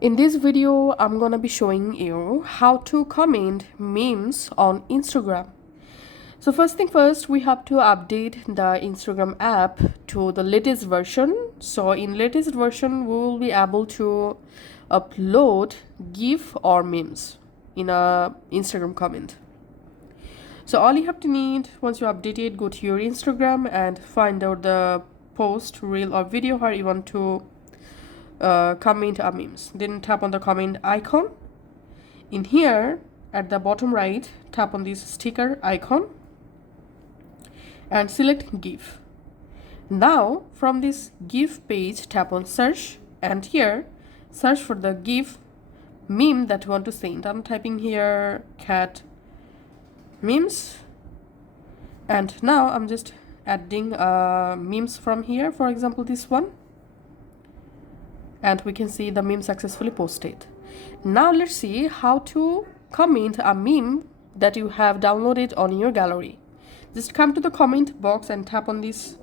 In this video, I'm gonna be showing you how to comment memes on Instagram. So first thing first, we have to update the Instagram app to the latest version. So in latest version, we will be able to upload GIF or memes in a Instagram comment. So all you have to need once you update it, go to your Instagram and find out the post, reel or video where you want to comment a memes. Then tap on the comment icon. In here at the bottom right, tap on this sticker icon and select GIF. Now from this GIF page, tap on search and here search for the GIF meme that you want to send. I'm typing here cat memes, and now I'm just adding memes from here, for example this one, and we can see the meme successfully posted. Now let's see how to comment a meme that you have downloaded on your gallery. Just come to the comment box and tap on this